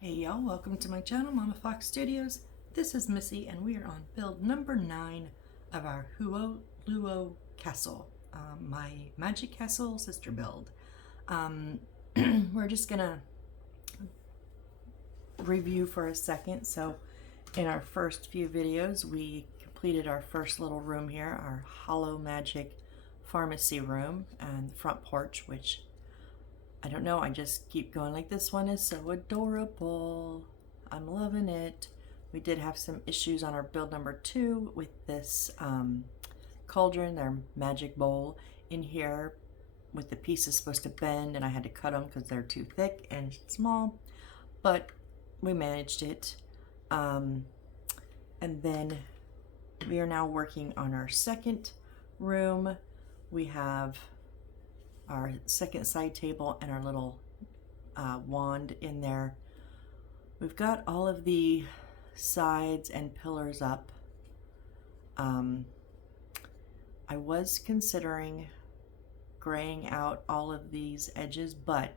Hey y'all, welcome to my channel, Mama Fox Studios. This is Missy and we are on build number 9 of our Huoluo Castle, my Magic Castle sister build. We're just gonna review for a second. So in our first few videos, we completed our first little room here, our Hollow Magic pharmacy room and the front porch, which I don't know, I just keep going like this one is so adorable. I'm loving it. We did have some issues on our build number 2 with this cauldron, their magic bowl in here with the pieces supposed to bend, and I had to cut them because they're too thick and small, but we managed it. And then we are now working on our second room. We have our second side table and our little wand in there. We've got all of the sides and pillars up. I was considering graying out all of these edges, but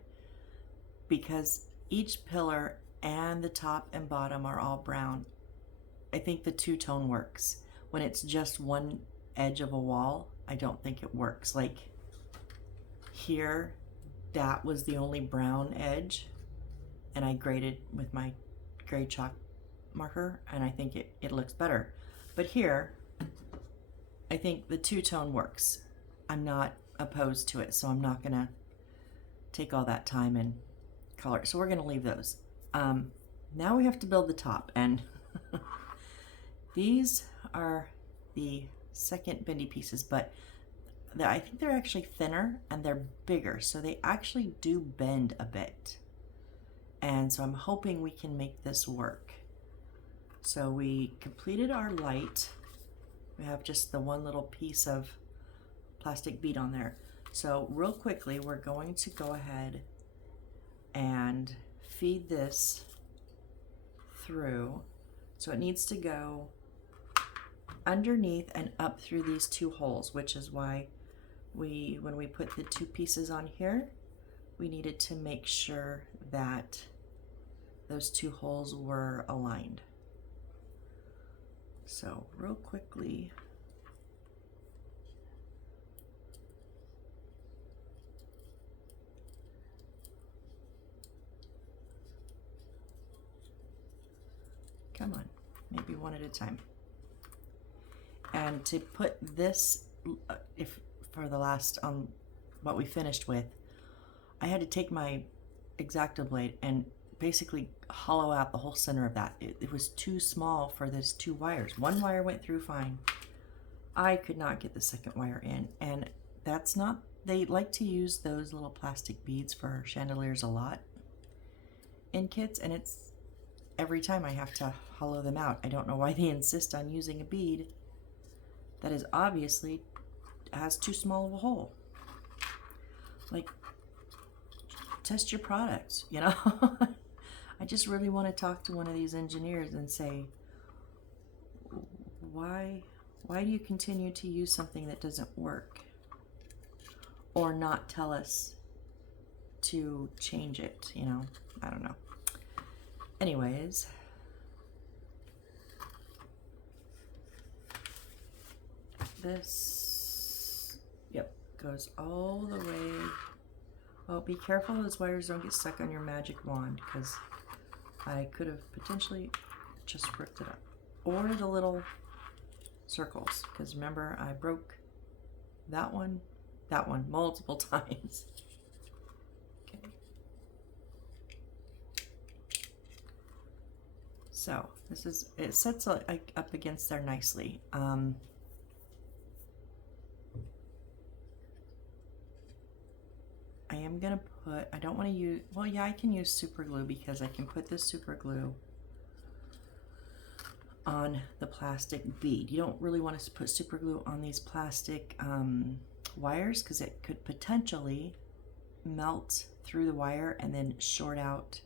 because each pillar and the top and bottom are all brown, I think the two-tone works. When it's just one edge of a wall, I don't think it works. Like here, that was the only brown edge, and I graded with my gray chalk marker, and I think it looks better. But here, I think the two-tone works. I'm not opposed to it, so I'm not gonna take all that time and color it. So we're gonna leave those. Now we have to build the top, and these are the second bendy pieces, but I think they're actually thinner and they're bigger, so they actually do bend a bit. And so I'm hoping we can make this work. So we completed our light. We have just the one little piece of plastic bead on there. So real quickly, we're going to go ahead and feed this through. So it needs to go underneath and up through these two holes, which is why when we put the two pieces on here, we needed to make sure that those two holes were aligned. So real quickly, come on, maybe one at a time. And to put this, if for the last what we finished with, I had to take my X-Acto blade and basically hollow out the whole center of that. It was too small for those two wires. One wire went through fine. I could not get the second wire in, and that's not, they like to use those little plastic beads for chandeliers a lot in kits, and it's every time I have to hollow them out. I don't know why they insist on using a bead that is obviously has too small of a hole. Like, test your products, you know? I just really want to talk to one of these engineers and say, why do you continue to use something that doesn't work? Or not tell us to change it, you know? I don't know. Anyways, this, yep, goes all the way. Well, be careful those wires don't get stuck on your magic wand, because I could have potentially just ripped it up. Or the little circles, because remember, I broke that one multiple times. Okay. So this is, it sets up against there nicely. I am gonna put, I don't want to use, well, yeah, I can use super glue because I can put this super glue on the plastic bead. You don't really want to put super glue on these plastic wires, because it could potentially melt through the wire and then short out.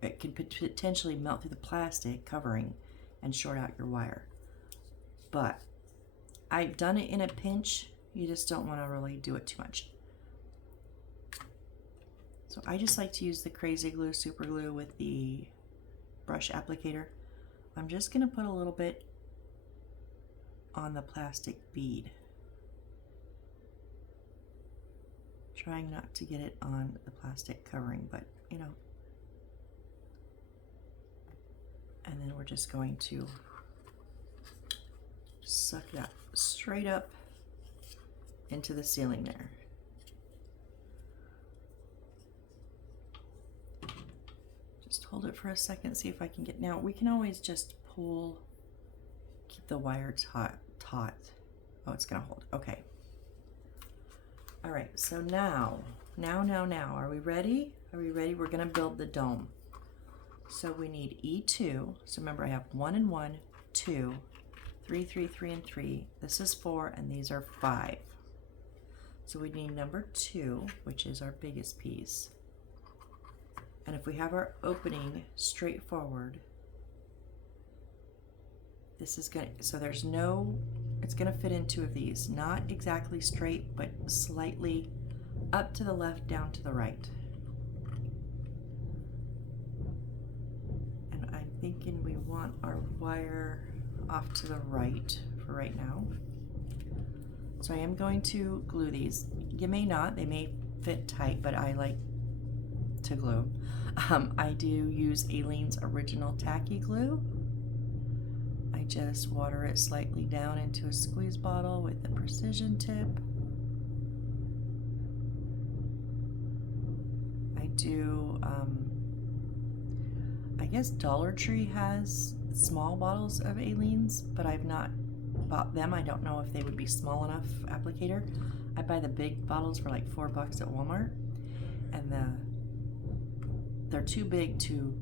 It could potentially melt through the plastic covering and short out your wire. But I've done it in a pinch. You just don't want to really do it too much. So I just like to use the Crazy Glue Super Glue with the brush applicator. I'm just going to put a little bit on the plastic bead, trying not to get it on the plastic covering, but you know. And then we're just going to suck that straight up into the ceiling there. Just hold it for a second, see if I can get, now we can always just pull, keep the wire taut. Oh, it's gonna hold, okay. All right, so now, are we ready? Are we ready? We're gonna build the dome. So we need E2, so remember I have 1 and 1, 2, 3, 3, 3, and 3. This is 4, and these are 5. So we need number 2, which is our biggest piece. And if we have our opening straight forward, this is going to, so there's no, it's going to fit in 2 of these. Not exactly straight, but slightly up to the left, down to the right. And I'm thinking we want our wire off to the right for right now. So I am going to glue these. You may not, they may fit tight, but I like to glue. I do use Aleene's Original Tacky Glue. I just water it slightly down into a squeeze bottle with the precision tip. I do, I guess Dollar Tree has small bottles of Aleene's, but I've not bought them. I don't know if they would be small enough applicator. I buy the big bottles for like $4 at Walmart, and they're too big to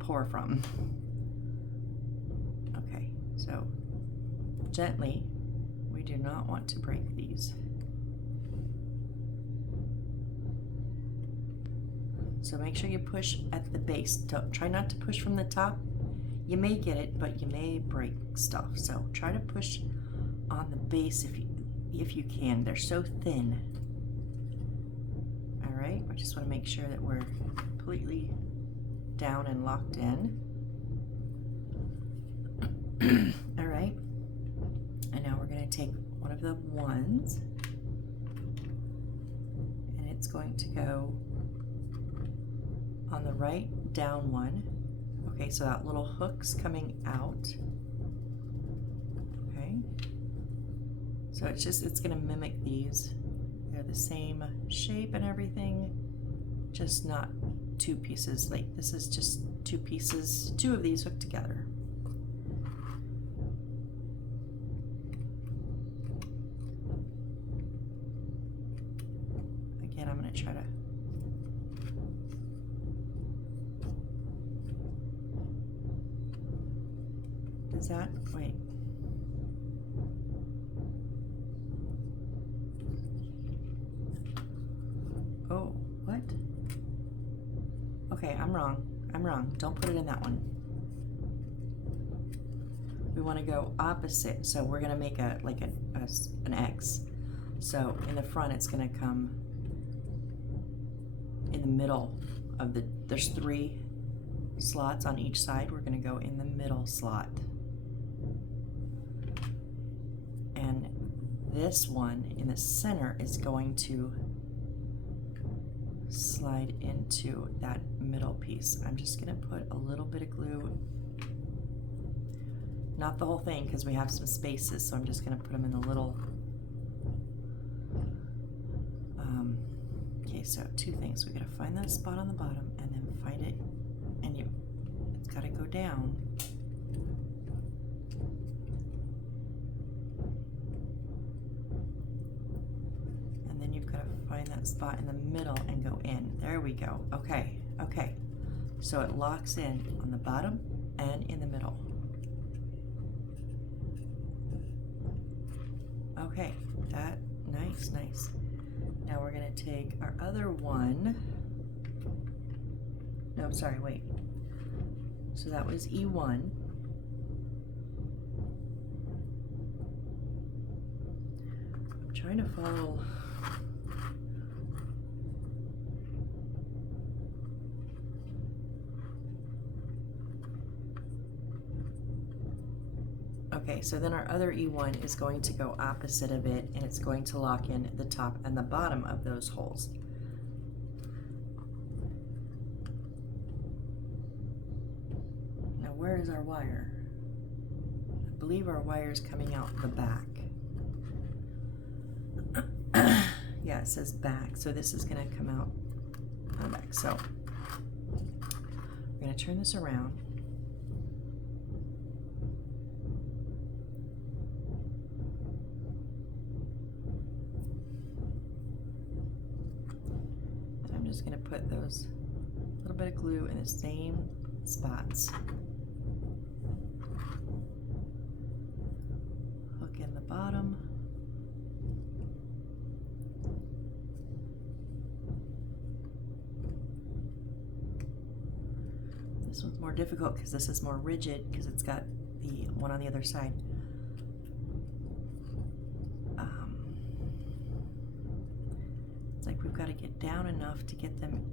pour from. Okay, so gently, we do not want to break these. So make sure you push at the base. Don't, try not to push from the top. You may get it, but you may break stuff. So try to push on the base if you can. They're so thin. All right, I just want to make sure that we're completely down and locked in. All right, and now we're going to take one of the ones, and it's going to go on the right down one. Okay, so that little hook's coming out. Okay, so it's going to mimic these. They're the same shape and everything, just not 2 pieces. Like this is just 2 pieces, 2 of these hooked together. Again, I'm going to try to Is that, wait. Oh, what? Okay, I'm wrong. I'm wrong. Don't put it in that one. We want to go opposite. So we're going to make an X. So in the front, it's going to come in the middle of there's 3 slots on each side. We're going to go in the middle slot. And this one in the center is going to slide into that middle piece. I'm just going to put a little bit of glue, not the whole thing because we have some spaces, so I'm just going to put them in the little, okay, so 2 things. We got to find that spot on the bottom and then find it, and it's got to go down. Find that spot in the middle and go in. There we go. Okay, okay. So it locks in on the bottom and in the middle. Okay, that, nice, nice. Now we're gonna take our other one. No, sorry, wait. So that was E1. I'm trying to follow. Okay, so then our other E1 is going to go opposite of it, and it's going to lock in the top and the bottom of those holes. Now where is our wire? I believe our wire is coming out the back. Yeah, it says back, so this is going to come out on the back. So we're going to turn this around. And I'm just going to put those little bit of glue in the same spots. Hook in the bottom. This one's more difficult because this is more rigid because it's got the one on the other side. It's like we've got to get down enough to get them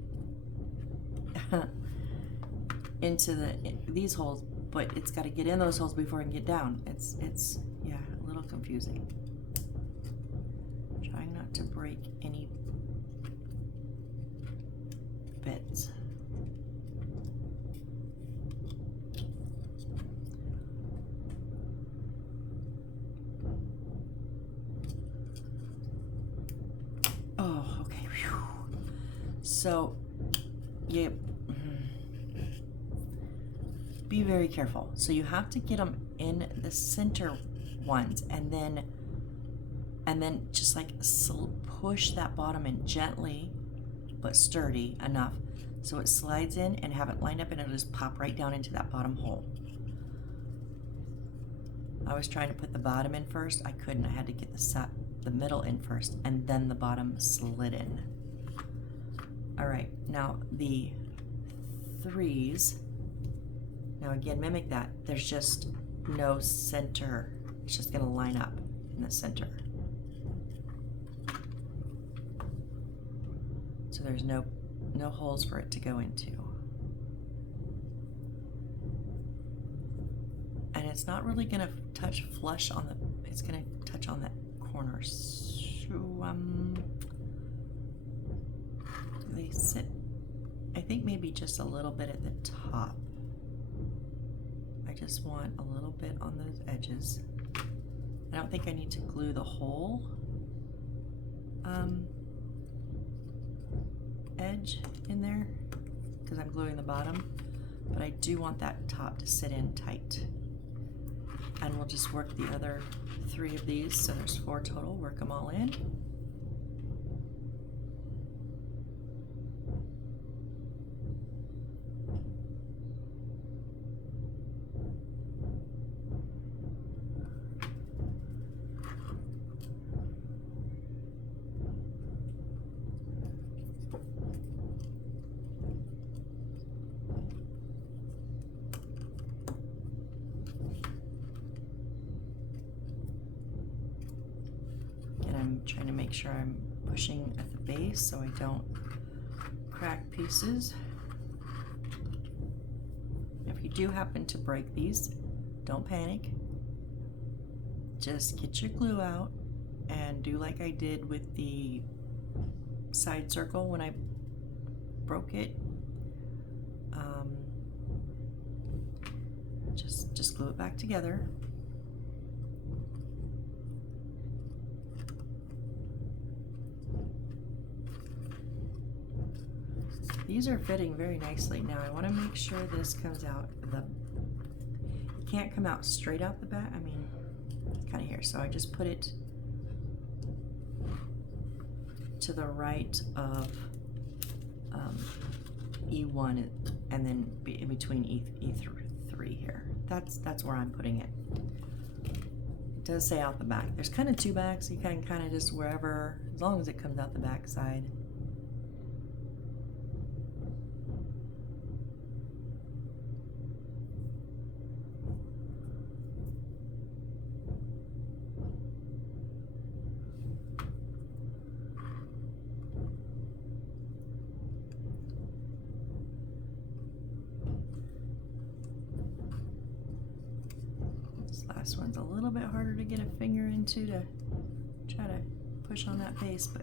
into these holes, but it's got to get in those holes before it can get down. It's yeah, a little confusing. Trying not to break any bits. Oh, okay. Whew. So, yeah, be very careful. So you have to get them in the center ones, and then just like push that bottom in gently but sturdy enough so it slides in, and have it lined up, and it'll just pop right down into that bottom hole. I was trying to put the bottom in first. I couldn't. I had to get the middle in first, and then the bottom slid in. All right, now the 3s. Now again, mimic that. There's just no center. It's just gonna line up in the center. So there's no holes for it to go into. And it's not really gonna touch flush on it's gonna touch on that corner. So, do they sit? I think maybe just a little bit at the top. I just want a little bit on those edges. I don't think I need to glue the whole edge in there because I'm gluing the bottom, but I do want that top to sit in tight. And we'll just work the other 3 of these, so there's 4 total. Work them all in. I'm trying to make sure I'm pushing at the base so I don't crack pieces. If you do happen to break these, don't panic. Just get your glue out and do like I did with the side circle when I broke it. Just glue it back together. These are fitting very nicely. Now I want to make sure this comes out it can't come out straight out the back. I mean, kind of here. So I just put it to the right of E1 and then in between E3 here. That's where I'm putting it. It does say out the back. There's kind of 2 backs. You can kind of just wherever, as long as it comes out the back side. This one's a little bit harder to get a finger into to try to push on that base, but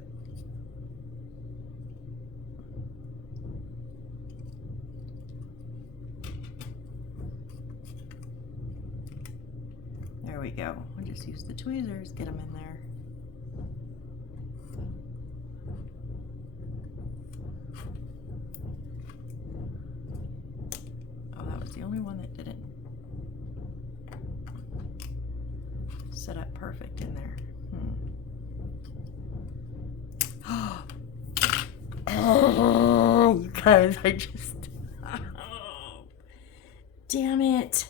there we go. I just use the tweezers, get them in there. Oh, that was the only one that didn't set up perfect in there. Oh, you guys, I just... Oh, damn it.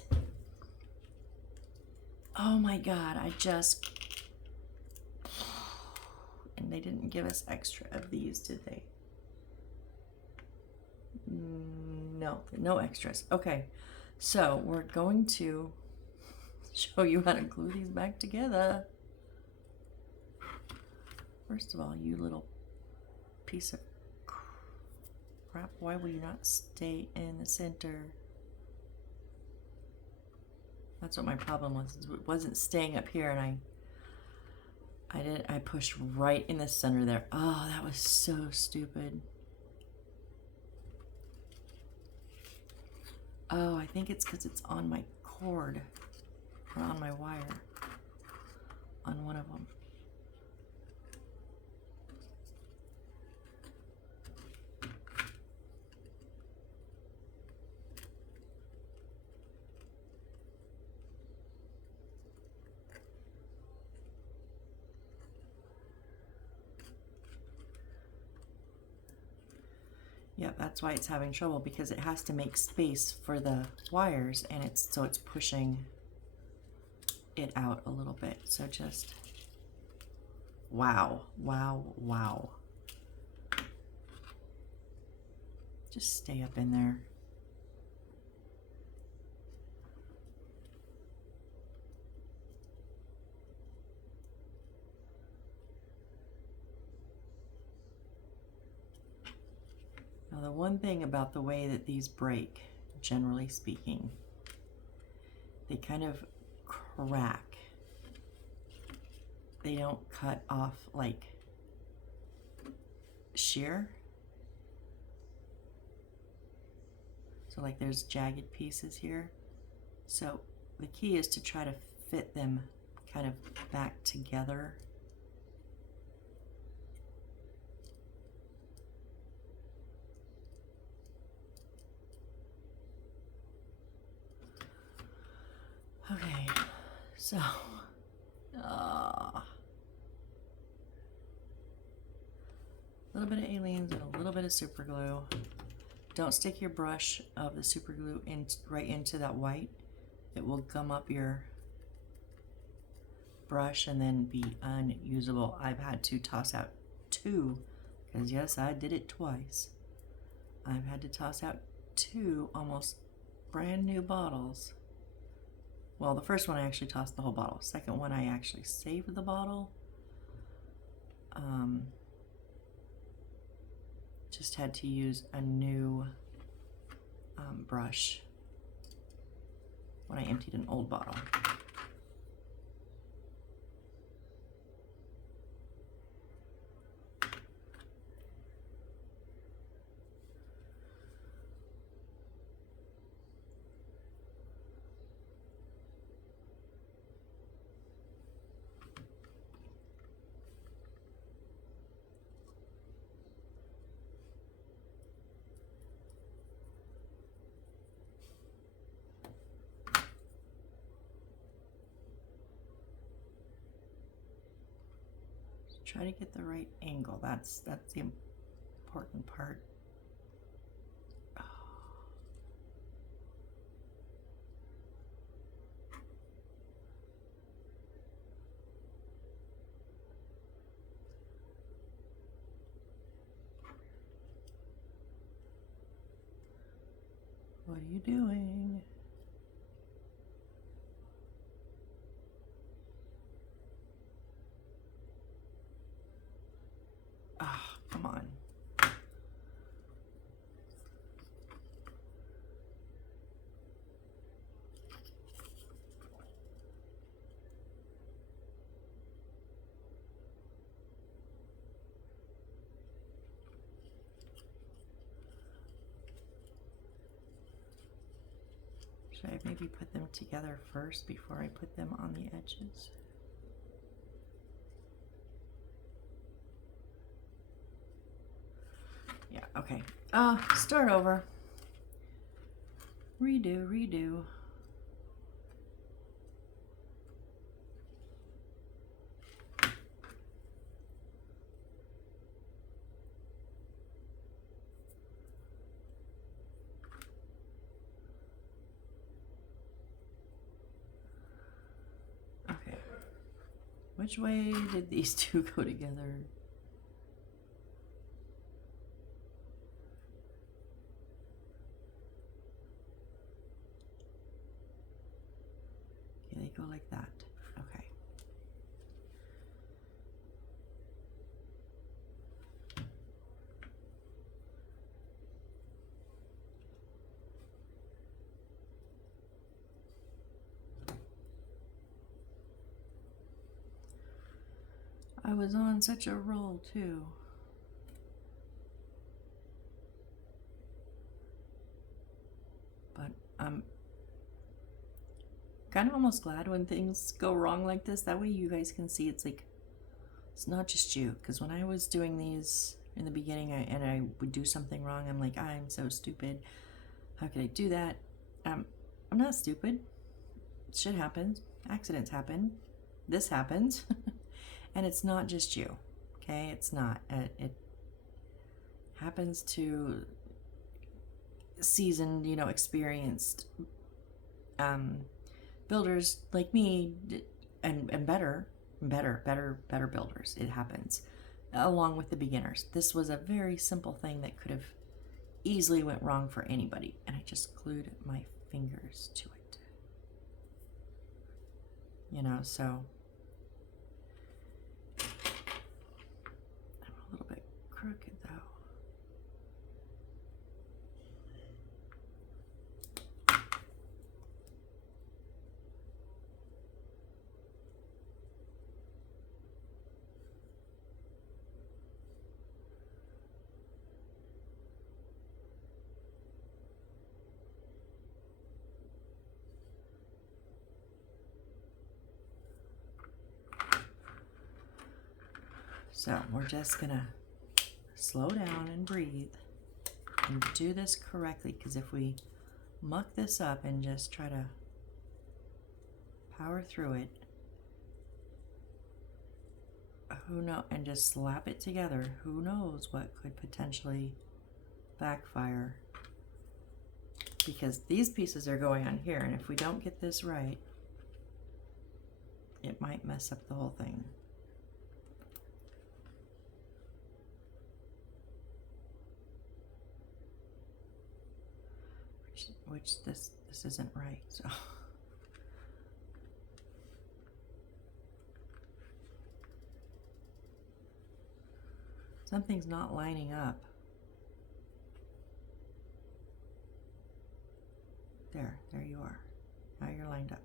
Oh my God, I just... And they didn't give us extra of these, did they? No, no extras. Okay, so we're going to show you how to glue these back together. First of all, you little piece of crap, why will you not stay in the center? That's what my problem was. It wasn't staying up here, and I pushed right in the center there. Oh, that was so stupid. Oh, I think it's because it's on my cord, or on my wire, on one of them. Yep, that's why it's having trouble, because it has to make space for the wires, and it's pushing it out a little bit. So just wow, wow, wow. Just stay up in there. Now, the one thing about the way that these break, generally speaking, they kind of crack. They don't cut off like sheer. So like there's jagged pieces here. So the key is to try to fit them kind of back together. Okay, so, a little bit of Aleene's and a little bit of super glue. Don't stick your brush of the super glue right into that white. It will gum up your brush and then be unusable. I've had to toss out 2, because yes, I did it twice. I've had to toss out 2 almost brand new bottles. Well, the first one I actually tossed the whole bottle. Second one I actually saved the bottle. Just had to use a new brush when I emptied an old bottle. Try to get the right angle. That's the important part. Oh. What are you doing? Ah, come on. Should I maybe put them together first before I put them on the edges? Yeah, okay. Start over. Redo, redo. Okay. Which way did these two go together? Okay, they go like that. Okay. I was on such a roll too. But I'm kind of almost glad when things go wrong like this. That way you guys can see it's like, it's not just you. Because when I was doing these in the beginning and I would do something wrong, I'm like, I'm so stupid. How could I do that? I'm not stupid. Shit happens. Accidents happen. This happens. And it's not just you, okay? It's not. It happens to seasoned, experienced builders like me, and better builders. It happens, along with the beginners. This was a very simple thing that could have easily went wrong for anybody, and I just glued my fingers to it. So I'm a little bit crooked though. So we're just gonna slow down and breathe and do this correctly, because if we muck this up and just try to power through it, who knows, and just slap it together, who knows what could potentially backfire, because these pieces are going on here, and if we don't get this right, it might mess up the whole thing. Which this isn't right, so. Something's not lining up. There you are. Now you're lined up.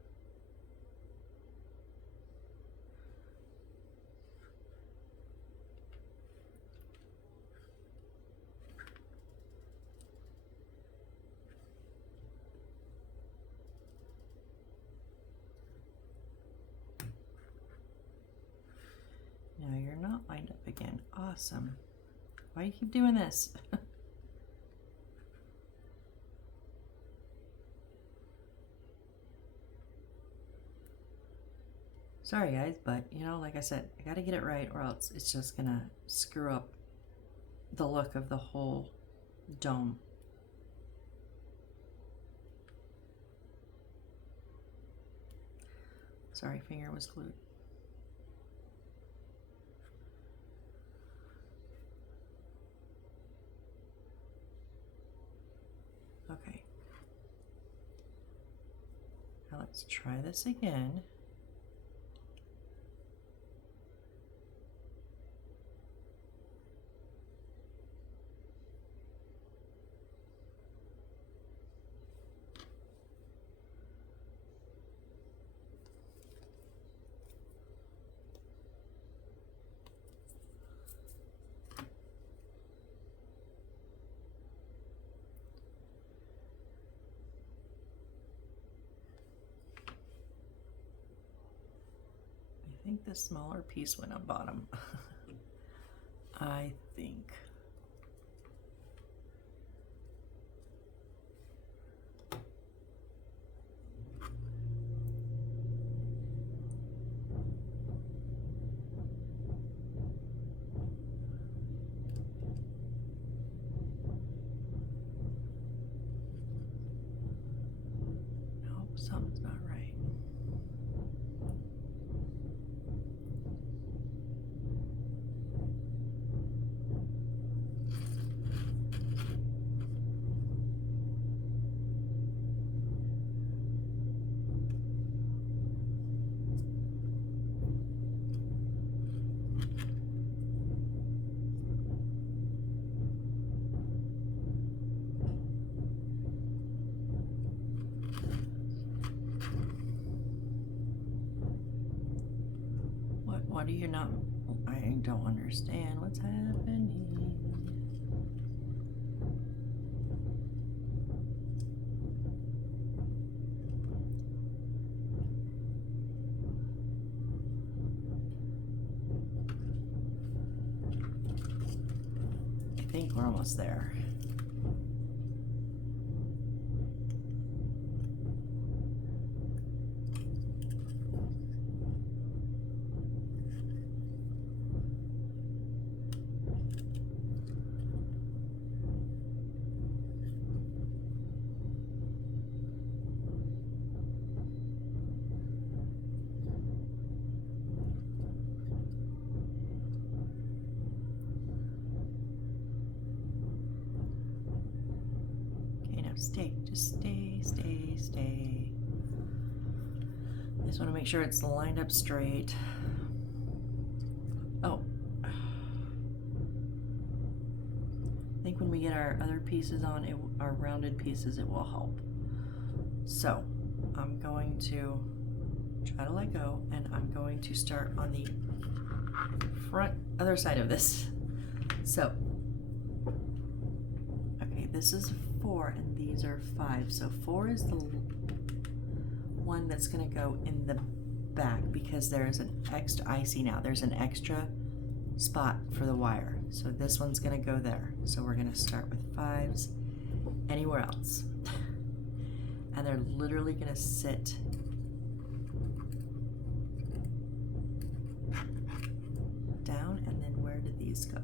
Now you're not lined up again. Awesome. Why do you keep doing this? Sorry guys, but like I said, I gotta get it right or else it's just gonna screw up the look of the whole dome. Sorry, finger was glued. Okay. Now let's try this again. think the smaller piece went on bottom. I think. Nope, something's not right. What do you not? I don't understand what's happening. I think we're almost there. Stay, just stay, stay, stay. I just want to make sure it's lined up straight. Oh. I think when we get our other pieces on, our rounded pieces, it will help. So, I'm going to try to let go, and I'm going to start on the front, other side of this. So, okay, this is 4 and these are 5. So 4 is the one that's going to go in the back because there's an extra, I see now, there's an extra spot for the wire. So this one's going to go there. So we're going to start with 5s anywhere else. And they're literally going to sit down, and then where did these go?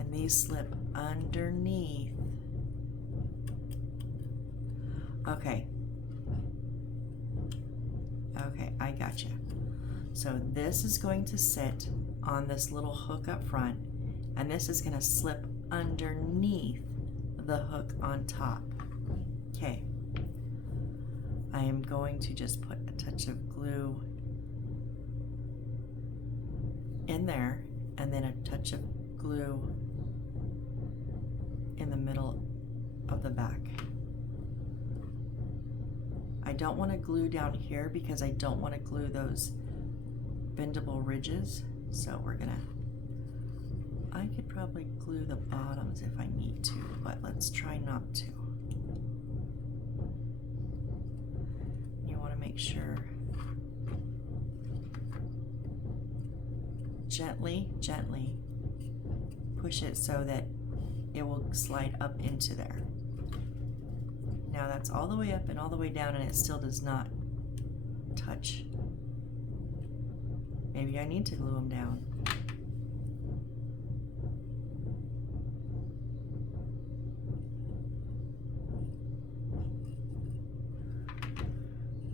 And these slip underneath. Okay. Okay, I gotcha. So this is going to sit on this little hook up front, and this is going to slip underneath the hook on top. Okay. I am going to just put a touch of glue in there, and then a touch of glue in the middle of the back. I don't want to glue down here because I don't want to glue those bendable ridges. So we're gonna, I could probably glue the bottoms if I need to, but let's try not to. You want to make sure gently push it so that it will slide up into there. Now that's all the way up and all the way down, and it still does not touch. Maybe I need to glue them down.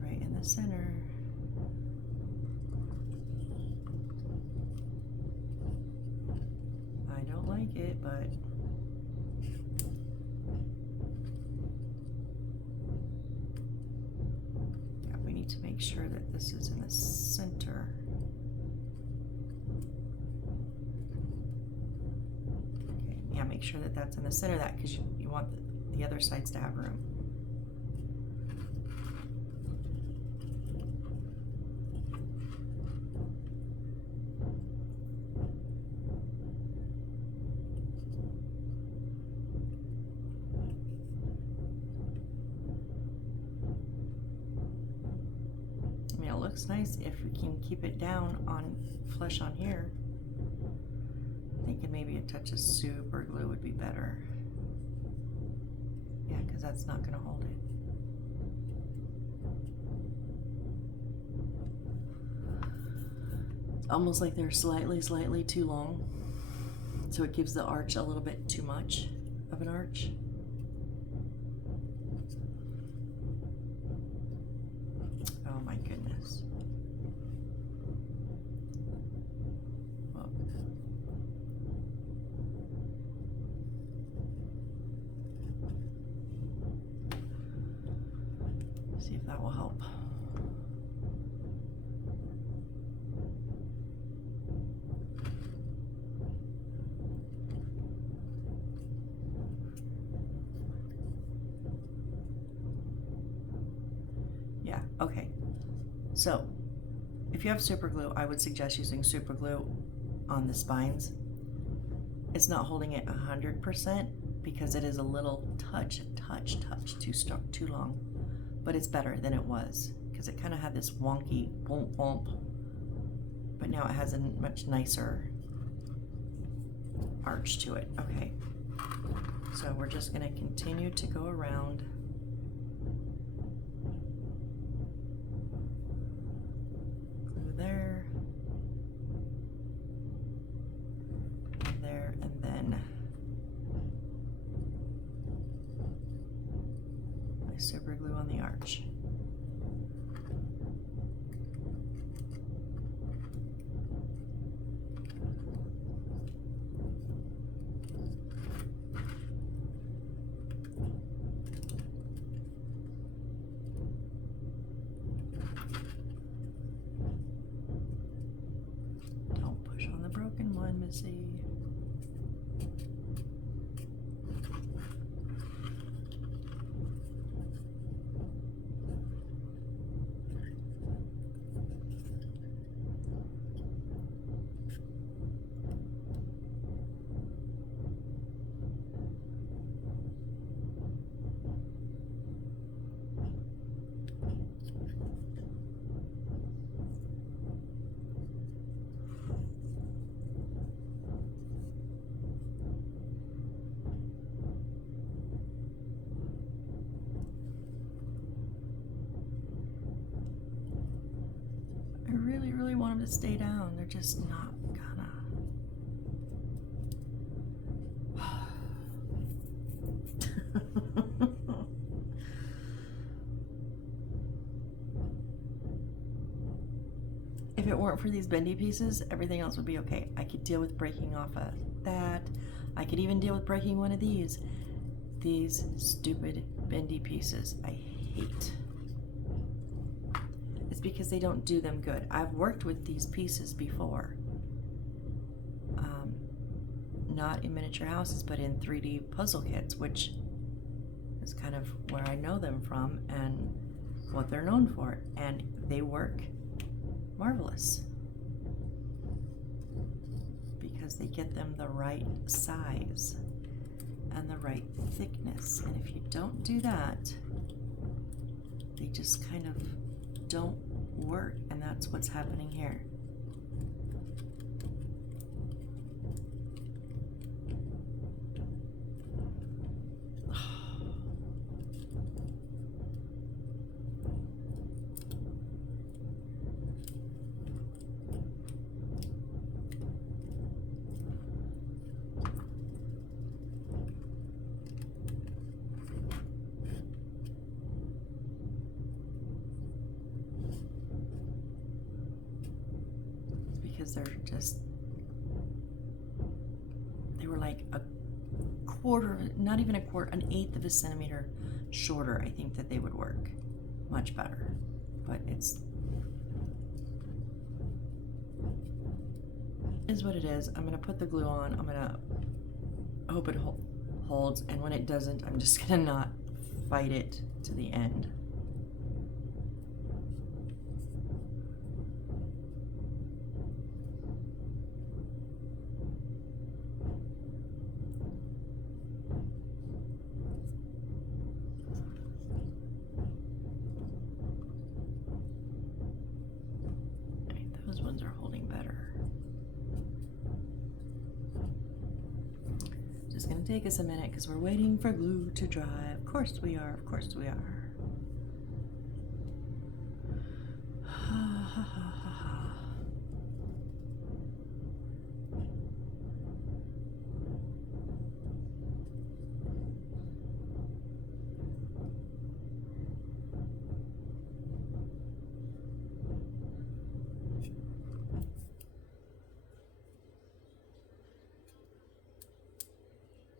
Right in the center. I don't like it, but to make sure that this is in the center. Okay, yeah, make sure that that's in the center of that, because you want the other sides to have room. looks nice. If we can keep it down on flush on here, thinking maybe a touch of super glue would be better. Yeah, because that's not going to hold it. It's almost like they're slightly too long, so it gives the arch a little bit too much of an arch. Oh my goodness. Whoa. See if that will help. Yeah, okay. So, if you have super glue, I would suggest using super glue on the spines. It's not holding it 100% because it is a little touch too long, but it's better than it was because it kind of had this wonky womp, but now it has a much nicer arch to it. Okay, so we're just going to continue to go around. There, and there, and then my super glue on the arch. Broken one, Missy. I really want them to stay down. They're just not gonna. If it weren't for these bendy pieces, everything else would be okay. I could deal with breaking off of that. I could even deal with breaking one of these. These stupid bendy pieces, I hate. It's because they don't do them good. I've worked with these pieces before. Not in miniature houses, but in 3D puzzle kits, which is kind of where I know them from and what they're known for. And they work marvelous because they get them the right size and the right thickness. And if you don't do that, they just kind of don't work, and that's what's happening here. Because they were like a quarter, not even a quarter, an eighth of a centimeter shorter. I think that they would work much better, but it's is what it is. I'm gonna put the glue on. I'm gonna hope it holds, and when it doesn't, I'm just gonna not fight it to the end. take us a minute because we're waiting for glue to dry. Of course we are, of course we are.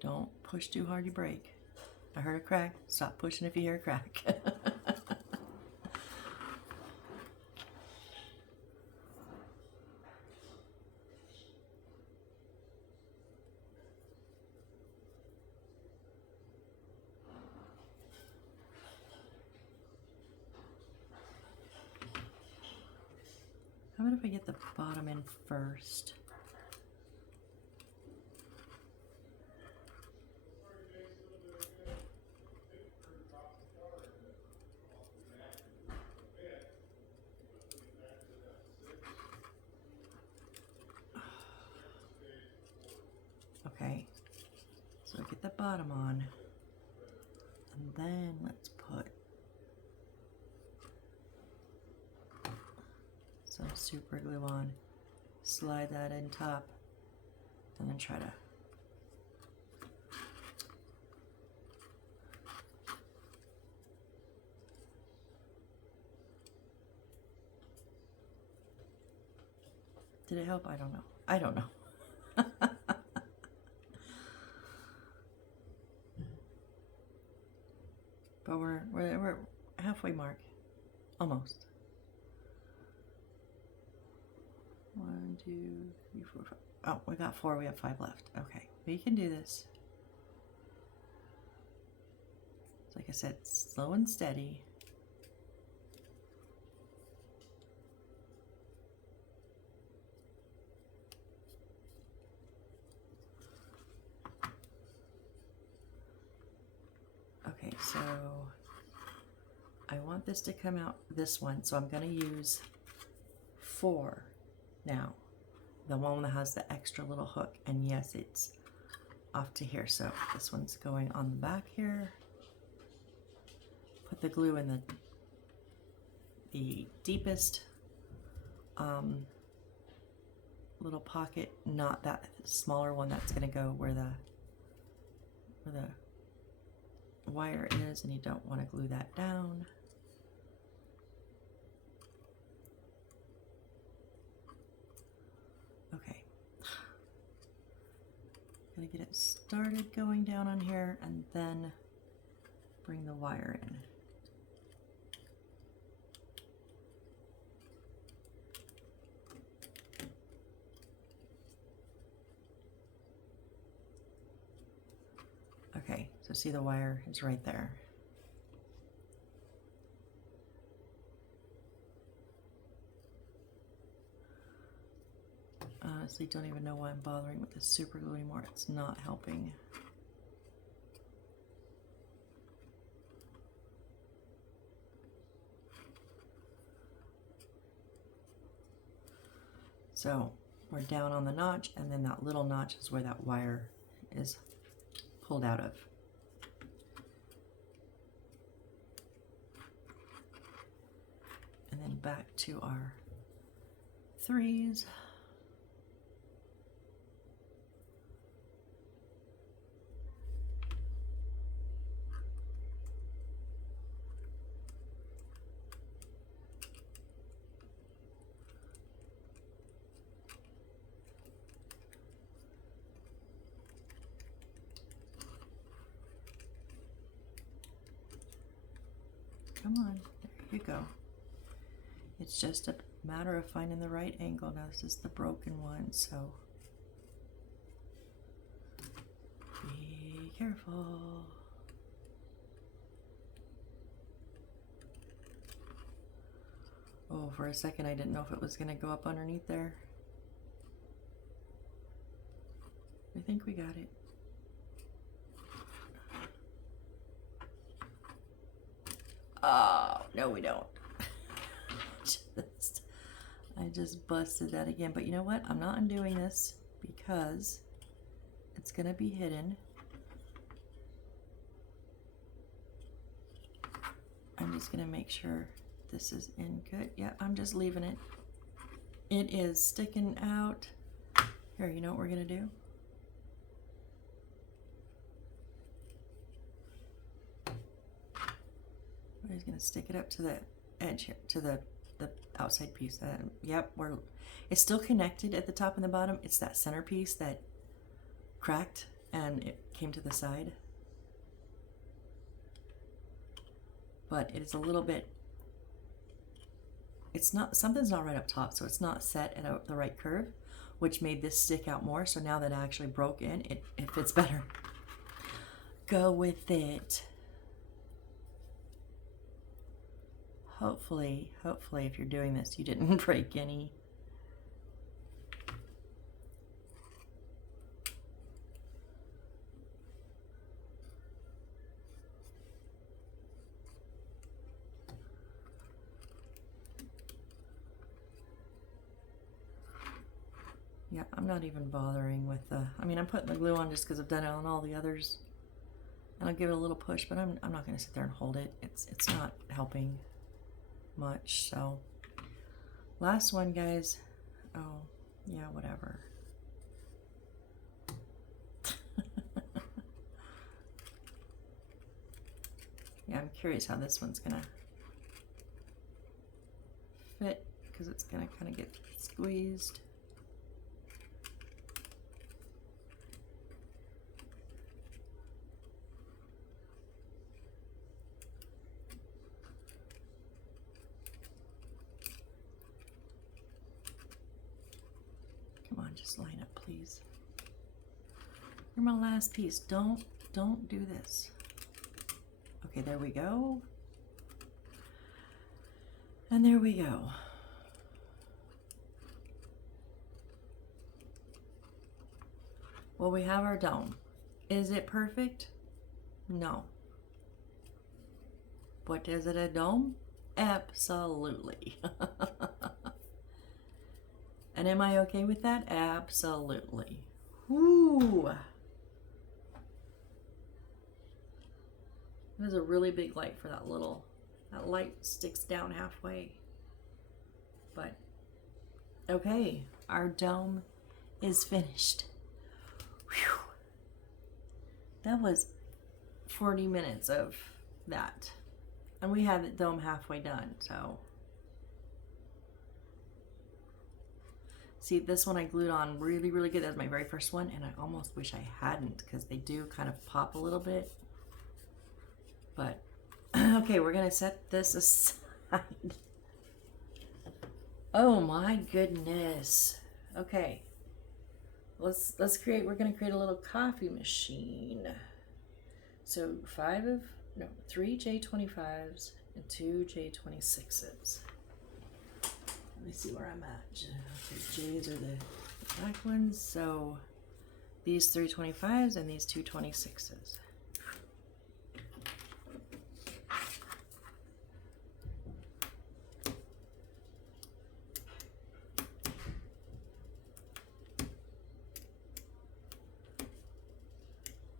Don't push too hard, you break. I heard a crack. Stop pushing if you hear a crack. How about if I get the bottom in first? Okay, so I get the bottom on, and then let's put some super glue on, slide that in top, and then try to did it help? I don't know. I don't know. But we're halfway mark, almost. 1, 2, 3, 4, 5. Oh, we got 4. We have 5 left. Okay, we can do this. So like I said, slow and steady. Okay, so I want this to come out this one, so I'm going to use 4 now. The one that has the extra little hook, and yes, it's off to here. So this one's going on the back here. Put the glue in the deepest little pocket, not that smaller one that's going to go where the wire is, and you don't want to glue that down. Okay, gonna get it started going down on here, and then bring the wire in. Okay, so see the wire is right there. Honestly, don't even know why I'm bothering with this super glue anymore. It's not helping. So we're down on the notch, and then that little notch is where that wire is pulled out of. And then back to our 3s. Come on, there you go. It's just a matter of finding the right angle. Now this is the broken one, so be careful. Oh, for a second I didn't know if it was going to go up underneath there. I think we got it. Oh, no we don't. I just busted that again. But you know what? I'm not undoing this because it's going to be hidden. just gonna make sure this is in good. Yeah, I'm just leaving it. It is sticking out. Here, you know what we're gonna do? We're just gonna stick it up to the edge here, to the outside piece. Yep, it's still connected at the top and the bottom. It's that center piece that cracked and it came to the side. But it is a little bit, it's not, something's not right up top, so it's not set at the right curve, which made this stick out more. So now that it actually broke in, it fits better. Go with it. Hopefully, if you're doing this, you didn't break any. Yeah, I'm not even bothering with the, I mean, I'm putting the glue on just because I've done it on all the others. And I'll give it a little push, but I'm not going to sit there and hold it. It's not helping much. So last one, guys. Oh yeah, whatever. Yeah, I'm curious how this one's gonna fit, because it's gonna kind of get squeezed. Come on, just line up, please. You're my last piece. Don't do this. Okay, there we go. And there we go. Well, we have our dome. Is it perfect? No. But is it a dome? Absolutely. And am I okay with that? Absolutely. Woo! That is a really big light for that little, that light sticks down halfway. But, okay, our dome is finished. Whew. That was 40 minutes of that. And we had the dome halfway done, so. See, this one I glued on really, really good. That was my very first one, and I almost wish I hadn't, because they do kind of pop a little bit. But, okay, we're gonna set this aside. Oh my goodness. Okay. Let's create, we're gonna create a little coffee machine. So 3 J25s and 2 J26s. Let me see where I'm at. Okay, J's are the black ones. So these 3 25s and these 2 26s.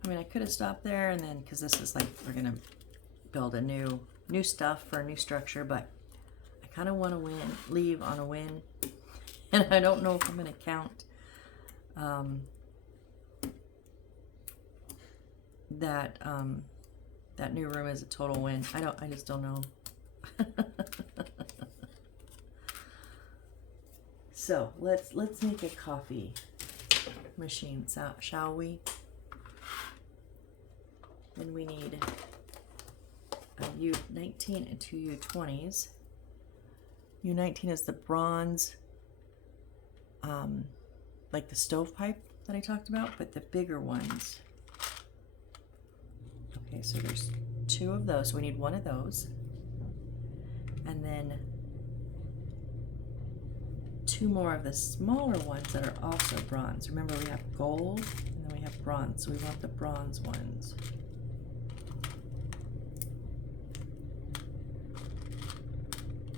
I mean, I could have stopped there and then, because this is like, we're gonna build a new stuff for a new structure, but I kind of want to leave on a win, and I don't know if I'm gonna count that new room as a total win. I just don't know. So let's make a coffee machine, shall we? Then we need a U19 and 2 U20s. U19 is the bronze, like the stovepipe that I talked about, but the bigger ones. Okay, so there's 2 of those, so we need 1 of those. And then 2 more of the smaller ones that are also bronze. Remember, we have gold and then we have bronze, so we want the bronze ones.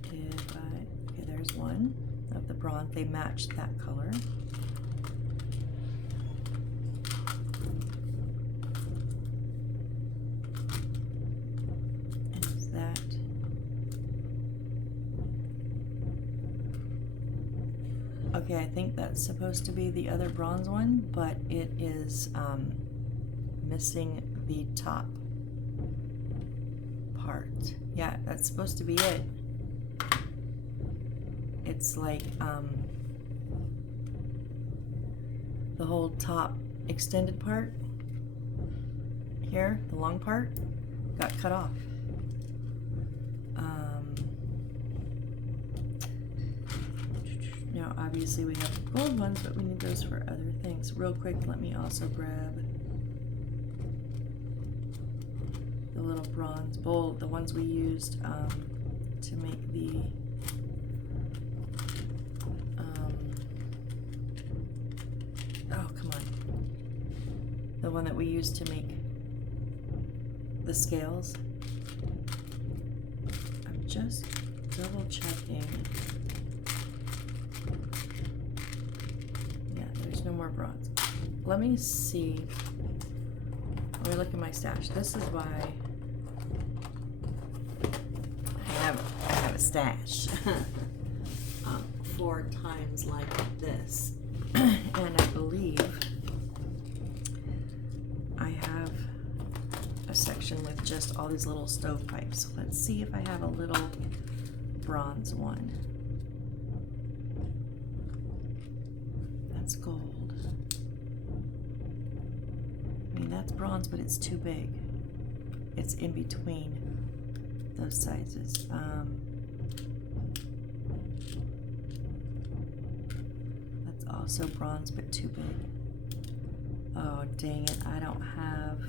Okay, there's 1 of the bronze. They match that color. And that Okay, I think that's supposed to be the other bronze one, but it is missing the top part. Yeah, that's supposed to be it. It's like the whole top extended part here, the long part, got cut off. Now obviously we have gold ones, but we need those for other things. Real quick, let me also grab the little bronze bowl, the ones we used to make the oh, come on. The one that we used to make the scales. I'm just double checking. Yeah, there's no more bronze. Let me see. Let me look at my stash. This is why I have a stash. 4 times like this. And I believe I have a section with just all these little stovepipes. So let's see if I have a little bronze one. That's gold. I mean, that's bronze, but it's too big. It's in between those sizes. That's also bronze, but too big. Oh, dang it. I don't have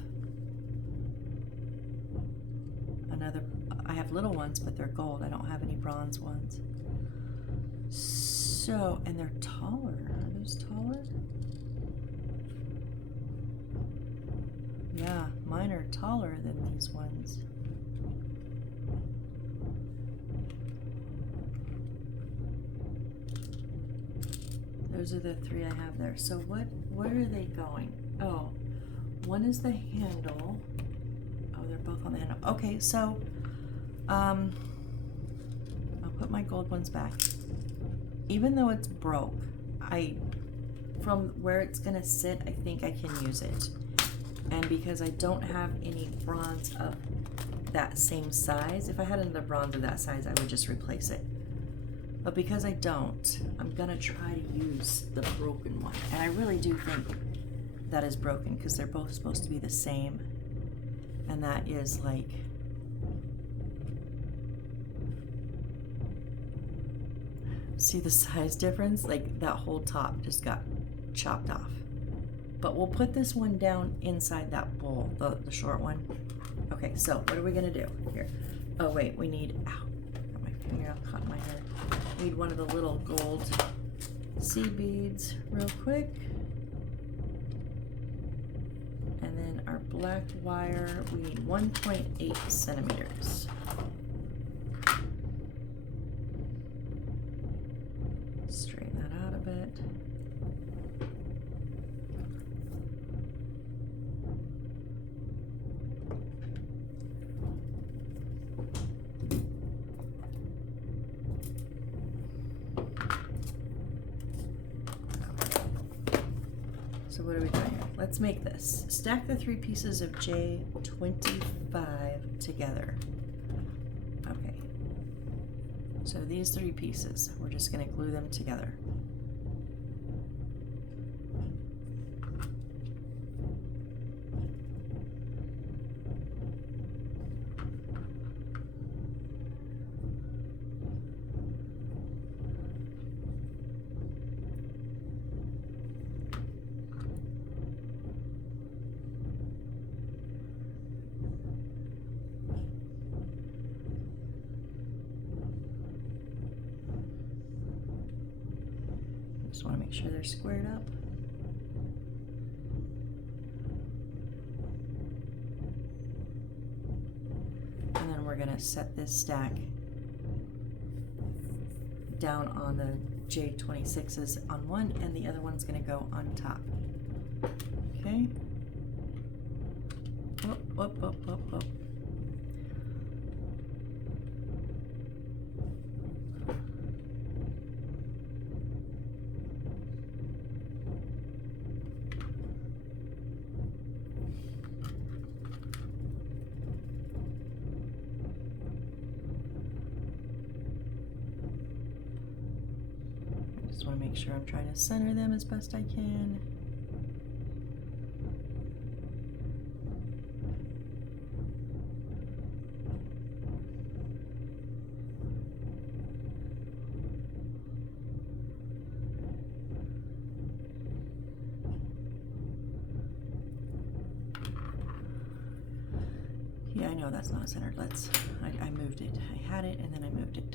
another. I have little ones, but they're gold. I don't have any bronze ones. So, and they're taller. Are those taller? Yeah, mine are taller than these ones. Those are the 3 I have there. So where are they going? Oh, one is the handle. Oh, they're both on the handle. Okay, so I'll put my gold ones back. Even though it's broke, from where it's gonna sit, I think I can use it. And because I don't have any bronze of that same size, if I had another bronze of that size, I would just replace it. But because I don't, I'm gonna try to use the broken one. And I really do think that is broken because they're both supposed to be the same. And that is like, see the size difference? Like that whole top just got chopped off. But we'll put this one down inside that bowl, the short one. Okay, so what are we gonna do here? Oh wait, we need, ow, got my finger caught in my hair. We need one of the little gold seed beads real quick. And then our black wire, we need 1.8 centimeters. Straighten that out a bit. So what are we doing here? Let's make this. Stack the 3 pieces of J25 together. Okay. So these 3 pieces, we're just going to glue them together. Just want to make sure they're squared up. And then we're going to set this stack down on the J26s on one, and the other one's going to go on top. Okay. Whoop, whoop, whoop, whoop. just want to make sure I'm trying to center them as best I can. Yeah, I know that's not centered. I moved it. I had it and then I moved it.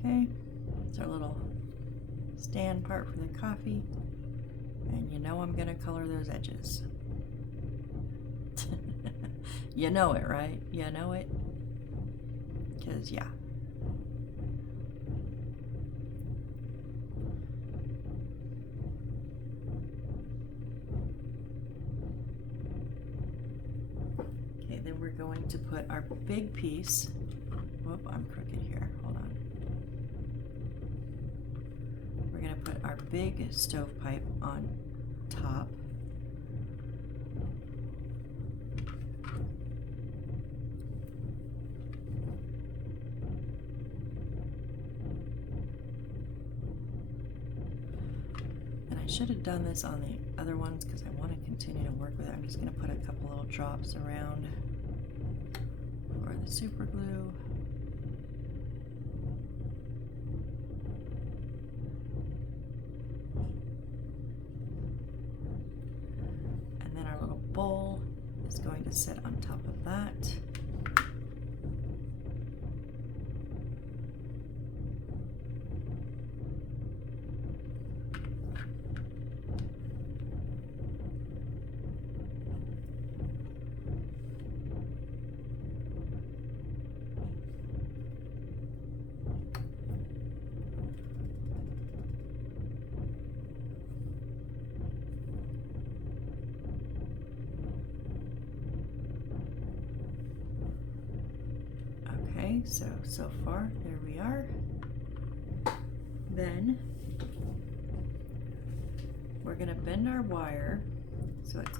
Okay, it's our little stand part for the coffee, and you know I'm gonna color those edges. You know it, right? You know it? Because, yeah. Okay, then we're going to put our big piece. Whoop, I'm crooked here. Hold on. We're going to put our big stovepipe on top. And I should have done this on the other ones because I want to continue to work with it. I'm just going to put a couple little drops around for the super glue. Bowl is going to sit on top of that. So far, there we are. Then we're going to bend our wire so it's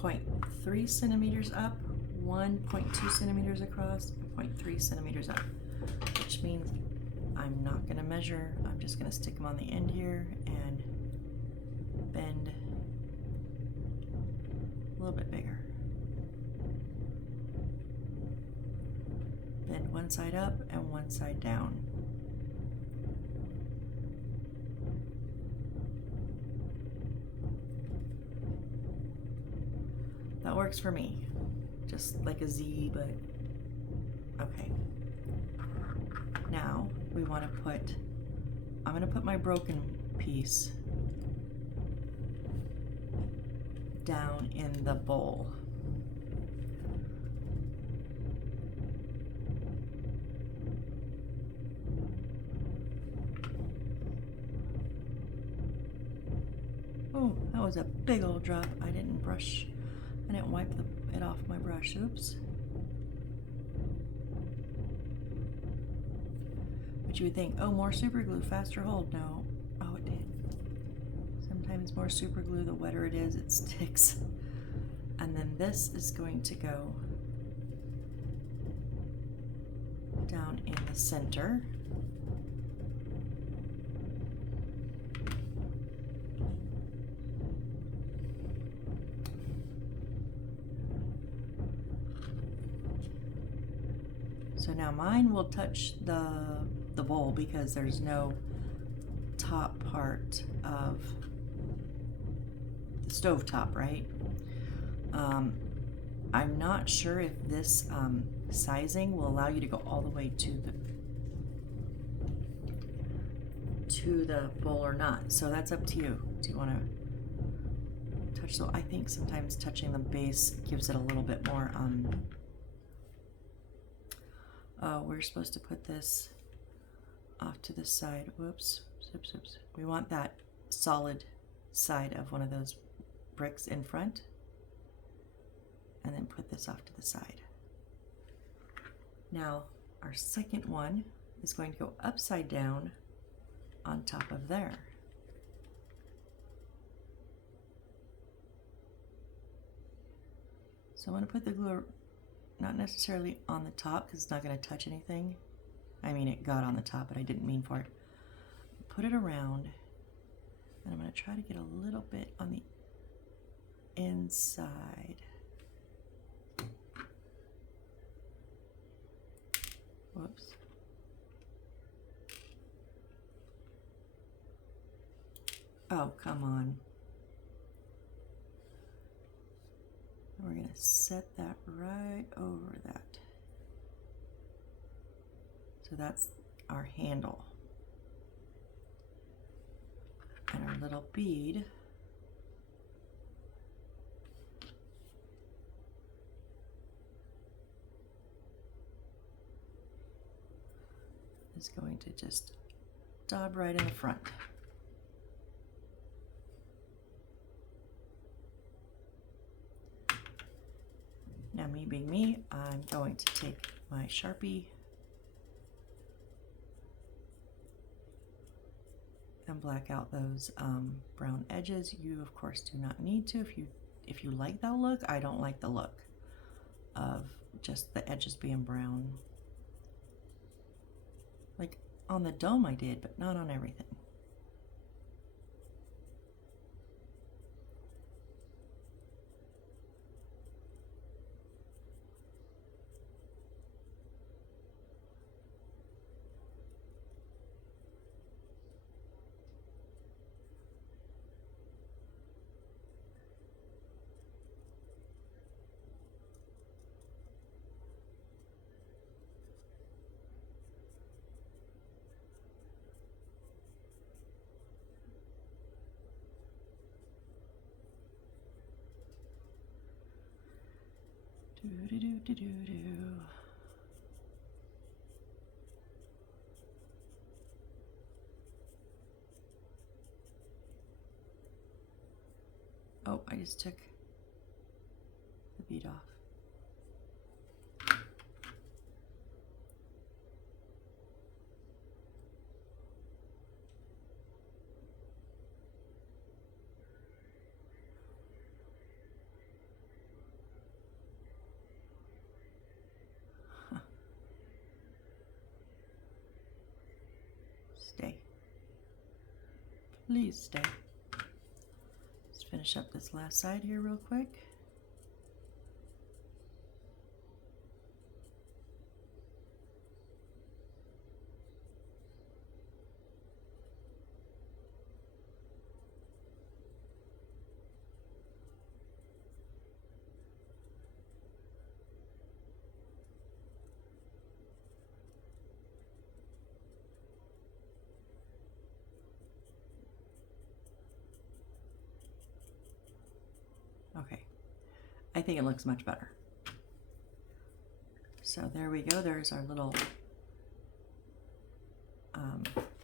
0.3 centimeters up, 1.2 centimeters across, and 0.3 centimeters up, which means I'm not going to measure. I'm just going to stick them on the end here and bend a little bit bigger. Bend one side up and one side down. That works for me. Just like a Z, but okay. Now we want to put, I'm going to put my broken piece down in the bowl. Oh, that was a big old drop. I didn't wipe it off my brush. Oops. But you would think, oh, more super glue, faster hold. No. Oh, it did. Sometimes more super glue, the wetter it is, it sticks. And then this is going to go down in the center. So now mine will touch the bowl because there's no top part of the stove top, right? I'm not sure if this sizing will allow you to go all the way to the bowl or not. So that's up to you. Do you want to touch? So I think sometimes touching the base gives it a little bit more. We're supposed to put this off to the side. Whoops, oops, oops. We want that solid side of one of those bricks in front, and then put this off to the side. Now our second one is going to go upside down on top of there. So I'm going to put the glue not necessarily on the top because it's not going to touch anything. I mean, it got on the top, but I didn't mean for it. Put it around, and I'm going to try to get a little bit on the inside. Whoops. Oh, come on. We're going to set that right over that. So that's our handle. And our little bead is going to just dab right in the front. Now, me being me, I'm going to take my Sharpie and black out those brown edges. You, of course, do not need to. If you like that look, I don't like the look of just the edges being brown. Like on the dome I did, but not on everything. Oh, I just took the bead off. Stay. Please stay. Let's finish up this last side here real quick. Okay, I think it looks much better. So there we go. There's our little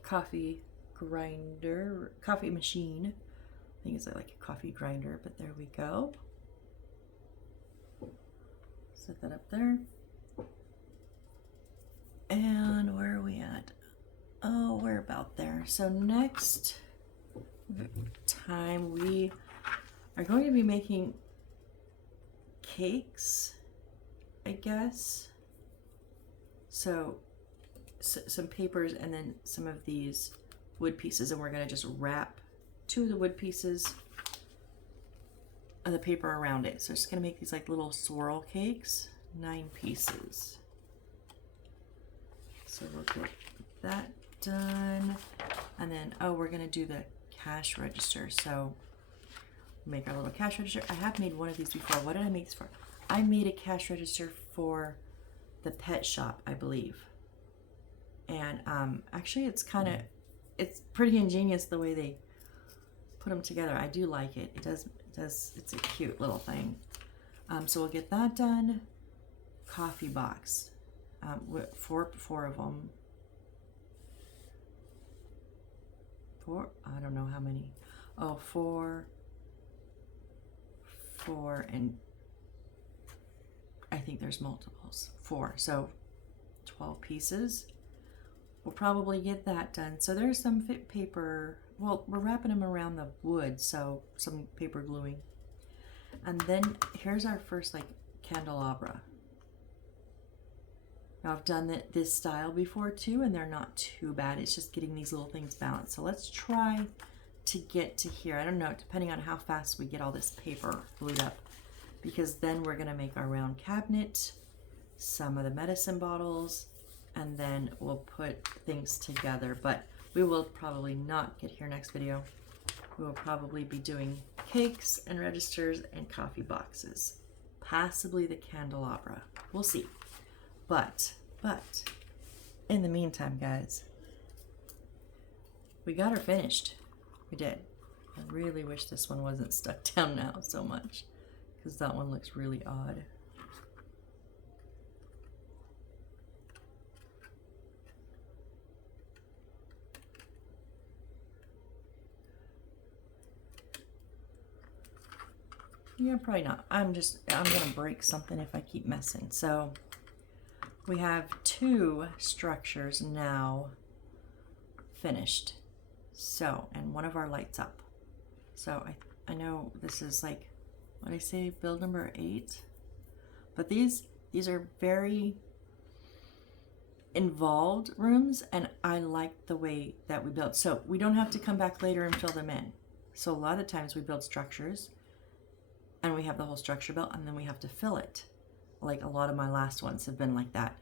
coffee grinder, coffee machine. I think it's like a coffee grinder, but there we go. Set that up there. And where are we at? Oh, we're about there. So next time we are going to be making cakes, I guess. So some papers and then some of these wood pieces, and we're going to just wrap 2 of the wood pieces of the paper around it. So it's going to make these like little swirl cakes, 9 pieces. So we'll get that done, and then we're going to do the cash register. So make our little cash register. I have made one of these before. What did I make this for? I made a cash register for the pet shop, I believe. And actually it's pretty ingenious the way they put them together. I do like it. It's a cute little thing. So we'll get that done. Coffee box. Four of them. I don't know how many. Oh, four, and I think there's multiples. 4. So 12 pieces. We'll probably get that done. So there's some fit paper. Well, we're wrapping them around the wood, so some paper gluing. And then here's our first like candelabra. Now I've done this style before too, and they're not too bad. It's just getting these little things balanced. So let's try to get to here. I don't know, depending on how fast we get all this paper glued up, because then we're gonna make our round cabinet, some of the medicine bottles, and then we'll put things together. But we will probably not get here next video. We will probably be doing cakes and registers and coffee boxes, possibly the candelabra. We'll see. But in the meantime, guys, we got her finished. We did. I really wish this one wasn't stuck down now so much, because that one looks really odd. Yeah, probably not. I'm gonna break something if I keep messing. So we have 2 structures now finished. So, and one of our lights up. So I know this is like, what did I say, build number 8? But these are very involved rooms, and I like the way that we build. So we don't have to come back later and fill them in. So a lot of times we build structures and we have the whole structure built, and then we have to fill it. Like a lot of my last ones have been like that.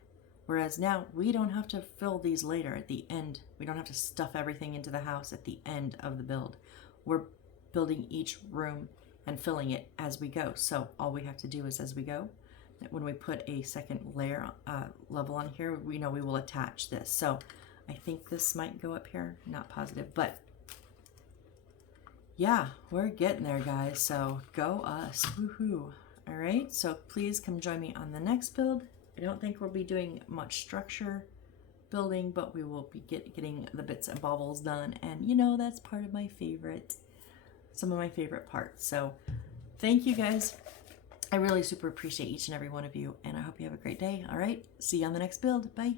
Whereas now we don't have to fill these later at the end. We don't have to stuff everything into the house at the end of the build. We're building each room and filling it as we go. So all we have to do is as we go, when we put a second layer level on here, we know we will attach this. So I think this might go up here, not positive, but yeah, we're getting there, guys. So go us, woohoo. All right, so please come join me on the next build. I don't think we'll be doing much structure building, but we will be getting the bits and bobbles done. And you know, that's part of my favorite, some of my favorite parts. So thank you guys. I really super appreciate each and every one of you, and I hope you have a great day. All right, see you on the next build. Bye.